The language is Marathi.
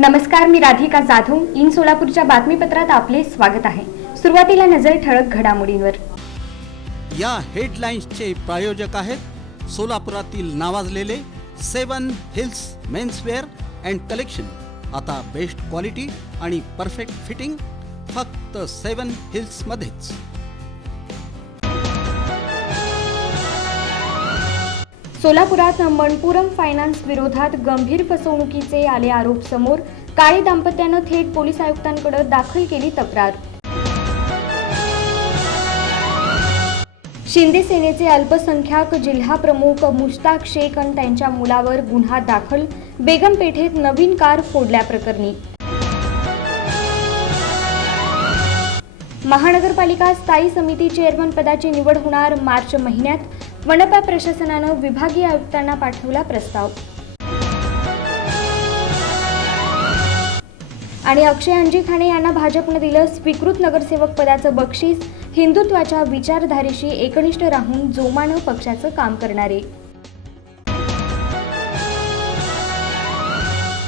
नमस्कार, मी राधिका जाधव. इन सोलापूरच्या बातमीपत्रात आपले स्वागत आहे. सुरुवातीला नजर ठळक घडामोडींवर. या हेडलाईन्सचे प्रायोजक आहेत सोलापुरातील नावाजलेले 7 हिल्स मेन्सवेअर अँड कलेक्शन. आता बेस्ट क्वालिटी आणि परफेक्ट फिटिंग फक्त 7 हिल्स मध्येच. सोलापुरात मनपुरम फायनान्स विरोधात गंभीर फसवणुकीचे आले आरोप समोर. काळे दाम्पत्यानं थेट पोलीस आयुक्तांकडे दाखल केली तक्रार. शिंदे सेनेचे अल्पसंख्याक जिल्हा प्रमुख मुश्ताक शेख आणि त्यांच्या मुलावर गुन्हा दाखल. बेगमपेठेत नवीन कार फोडल्याप्रकरणी. महानगरपालिका स्थायी समिती चेअरमन पदाची निवड होणार मार्च महिन्यात. मनपा प्रशासनानं विभागीय आयुक्तांना पाठवला प्रस्ताव. आणि अक्षय अंजिखाणे यांना भाजपनं दिलं स्वीकृत नगरसेवक पदाचं बक्षीस. हिंदुत्वाच्या विचारधारेशी एकनिष्ठ राहून जोमानं पक्षाचं काम करणारे.